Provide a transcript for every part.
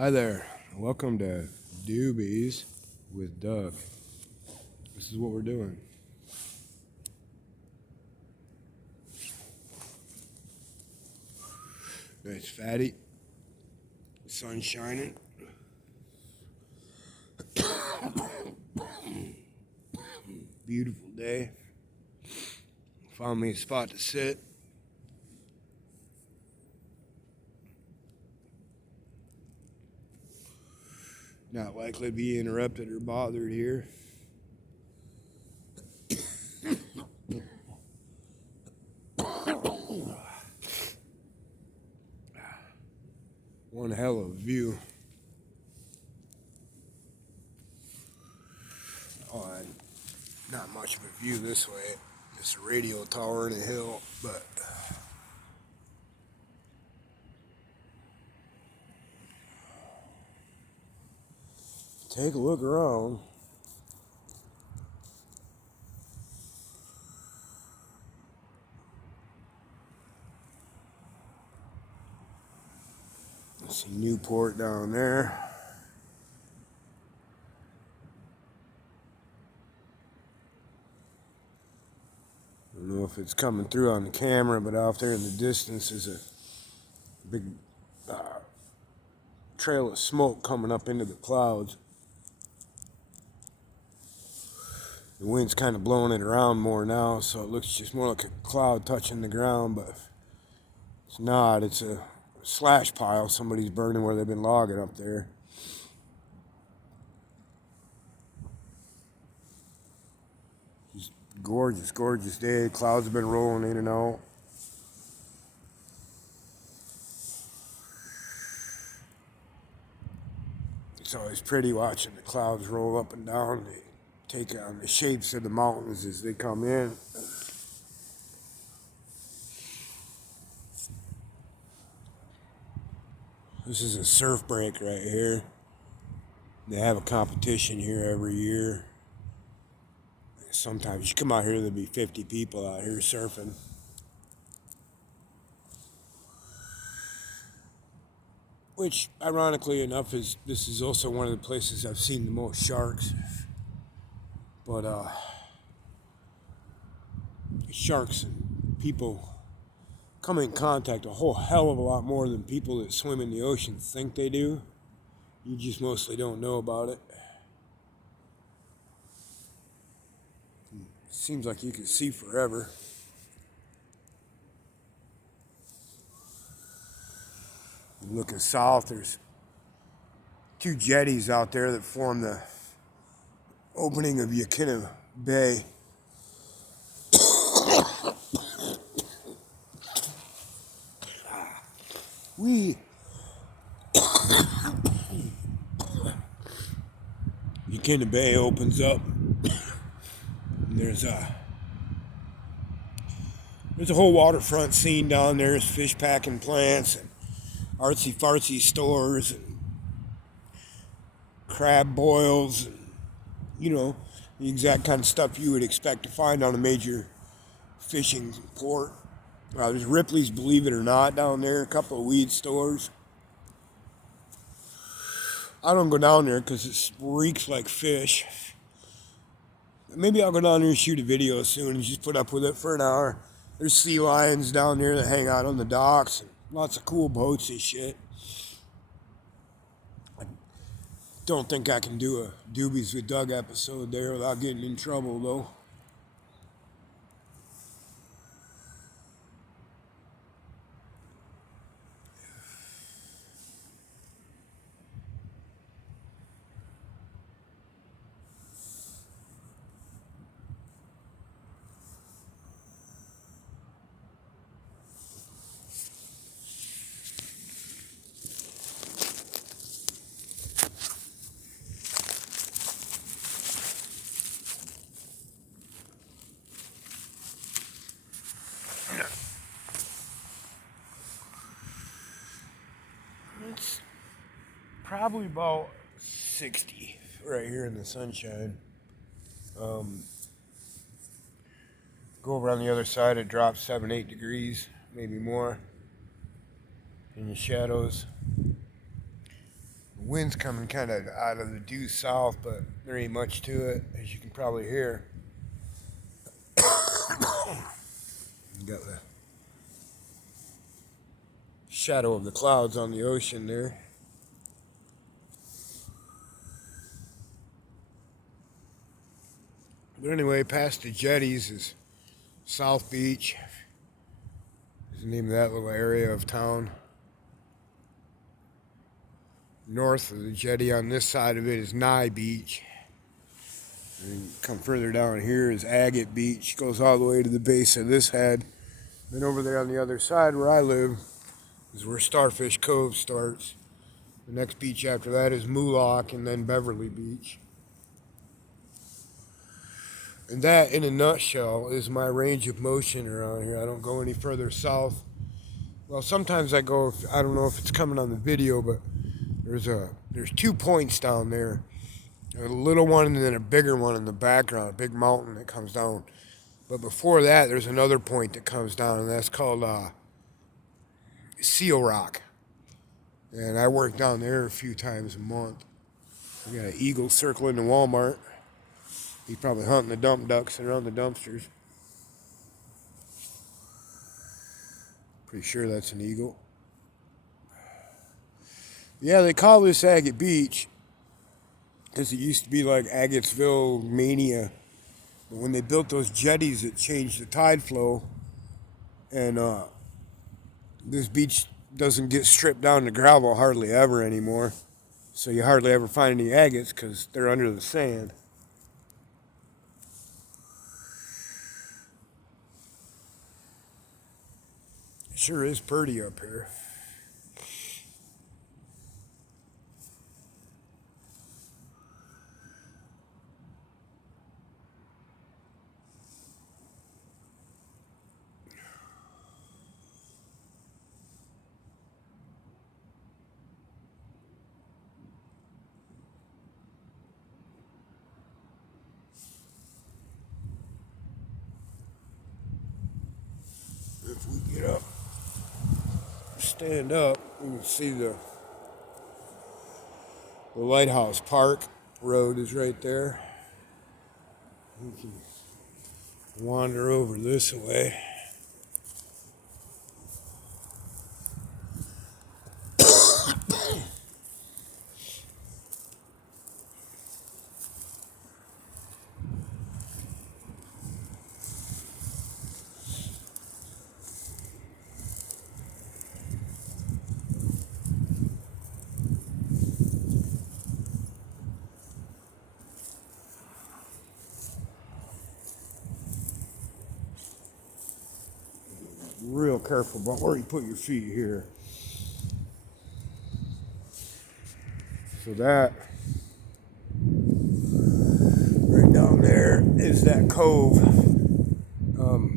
Hi there. Welcome to Doobies with Doug. This is what we're doing. Nice fatty. Sun shining. Beautiful day. Found me a spot to sit. Not likely to be interrupted or bothered here. One hell of a view. Oh, and not much of a view this way. Just a radio tower and a hill, but take a look around. See Newport down there. I don't know if it's coming through on the camera, but out there in the distance is a big trail of smoke coming up into the clouds. The wind's kind of blowing it around more now, so it looks just more like a cloud touching the ground, but it's not. It's a slash pile somebody's burning where they've been logging up there. Just gorgeous, gorgeous day. Clouds have been rolling in and out. It's always pretty watching the clouds roll up and down. They take on the shapes of the mountains as they come in. This is a surf break right here. They have a competition here every year. Sometimes you come out here, there'll be 50 people out here surfing. Which, ironically enough, this is also one of the places I've seen the most sharks. But sharks and people come in contact a whole hell of a lot more than people that swim in the ocean think they do. You just mostly don't know about it. Seems like you can see forever. Looking south, there's two jetties out there that form the opening of Yaquina Bay. Yaquina Bay opens up. And there's a whole waterfront scene down there. There's fish packing plants and artsy fartsy stores and crab boils and, the exact kind of stuff you would expect to find on a major fishing port. There's Ripley's, believe it or not, down there. A couple of weed stores. I don't go down there because it reeks like fish. Maybe I'll go down there and shoot a video soon and just put up with it for an hour. There's sea lions down there that hang out on the docks and lots of cool boats and shit. I don't think I can do a Doobies with Doug episode there without getting in trouble, though. It's probably about 60 right here in the sunshine. Go over on the other side, it drops 7-8 degrees, maybe more, in the shadows. Wind's coming kind of out of the due south, but there ain't much to it, as you can probably hear. You got the shadow of the clouds on the ocean there. But anyway, past the jetties is South Beach. Is the name of that little area of town. North of the jetty on this side of it is Nye Beach. And come further down here is Agate Beach. Goes all the way to the base of this head. Then over there on the other side where I live is where Starfish Cove starts. The next beach after that is Moolock and then Beverly Beach. And that, in a nutshell, is my range of motion around here. I don't go any further south. Well, sometimes I go, I don't know if it's coming on the video, but there's 2 points down there. A little one and then a bigger one in the background, a big mountain that comes down. But before that, there's another point that comes down, and that's called Seal Rock. And I work down there a few times a month. We got an eagle circling the Walmart. He's probably hunting the dump ducks around the dumpsters. Pretty sure that's an eagle. Yeah, they call this Agate Beach because it used to be like Agatesville Mania. But when they built those jetties, it changed the tide flow. And this beach doesn't get stripped down to gravel hardly ever anymore. So you hardly ever find any agates because they're under the sand. It sure is pretty up here. If we get up, stand up, you can see the Lighthouse Park Road is right there. You can wander over this way. Real careful about where you put your feet here. So that right down there is that cove.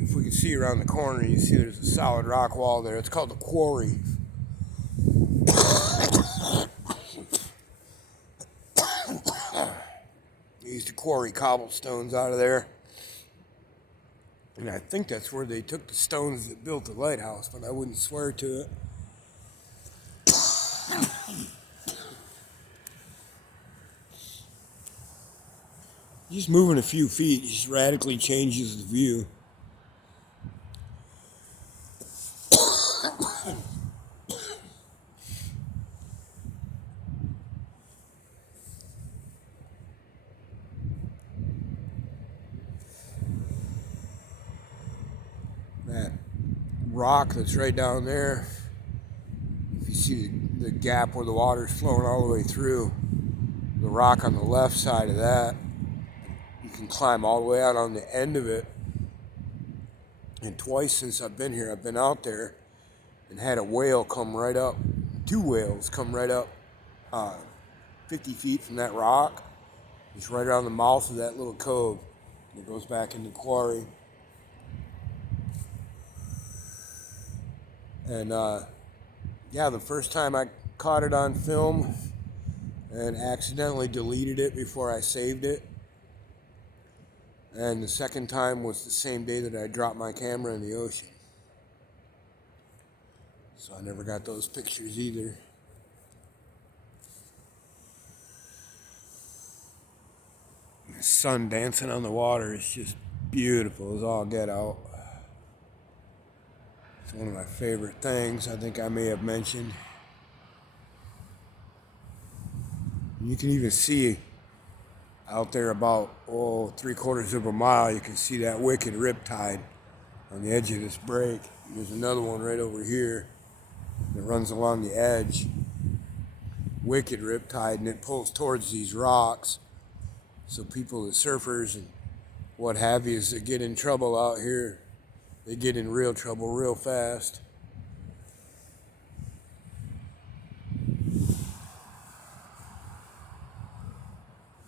If we can see around the corner, you see there's a solid rock wall there. It's called the Quarry. They used to quarry cobblestones out of there. And I think that's where they took the stones that built the lighthouse, but I wouldn't swear to it. Just moving a few feet just radically changes the view. That rock that's right down there, if you see the gap where the water's flowing all the way through, the rock on the left side of that, you can climb all the way out on the end of it. And twice since I've been here, I've been out there and had a whale come right up, 2 whales come right up 50 feet from that rock. It's right around the mouth of that little cove that goes back into Quarry. And yeah, the first time I caught it on film and accidentally deleted it before I saved it. And the second time was the same day that I dropped my camera in the ocean. So I never got those pictures either. The sun dancing on the water is just beautiful as all get out. It's one of my favorite things. I think I may have mentioned. You can even see out there about 3/4 of a mile. You can see that wicked riptide on the edge of this break. There's another one right over here that runs along the edge. Wicked riptide, and it pulls towards these rocks. So people, the surfers and what have you, that get in trouble out here, they get in real trouble real fast.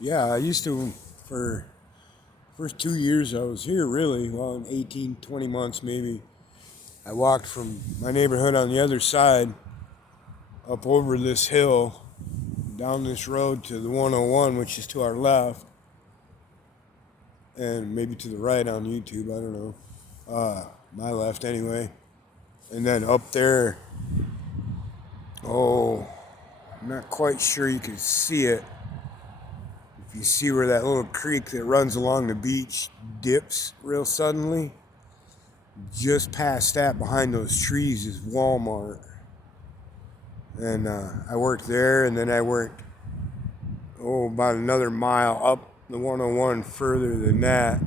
Yeah, I used to, for first 2 years I was here, really, well, in 18, 20 months maybe, I walked from my neighborhood on the other side up over this hill, down this road to the 101, which is to our left, and maybe to the right on YouTube, I don't know. My left anyway. And then up there, I'm not quite sure you can see it. If you see where that little creek that runs along the beach dips real suddenly, just past that, behind those trees, is Walmart. And I worked there, and then I worked, about another mile up the 101 further than that.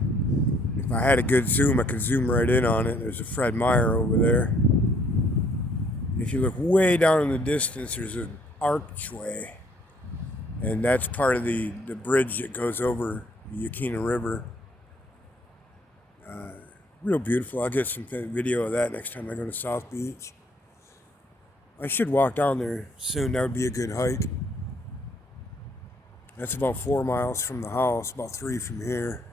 If I had a good zoom, I could zoom right in on it. There's a Fred Meyer over there. If you look way down in the distance, there's an archway. And that's part of the bridge that goes over the Yaquina River. Real beautiful. I'll get some video of that next time I go to South Beach. I should walk down there soon. That would be a good hike. That's about 4 miles from the house, about 3 from here.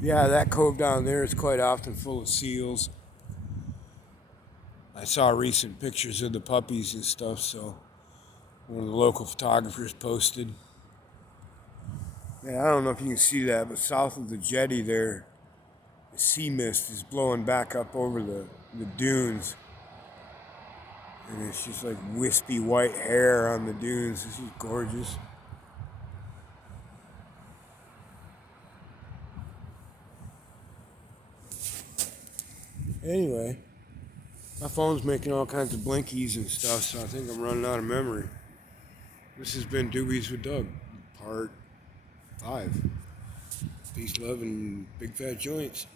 Yeah, that cove down there is quite often full of seals. I saw recent pictures of the puppies and stuff, so one of the local photographers posted. Yeah, I don't know if you can see that, but south of the jetty there, the sea mist is blowing back up over the dunes. And it's just like wispy white hair on the dunes. This is gorgeous. Anyway, my phone's making all kinds of blinkies and stuff, so I think I'm running out of memory. This has been Doobies with Doug, part 5. Peace, love, and big fat joints.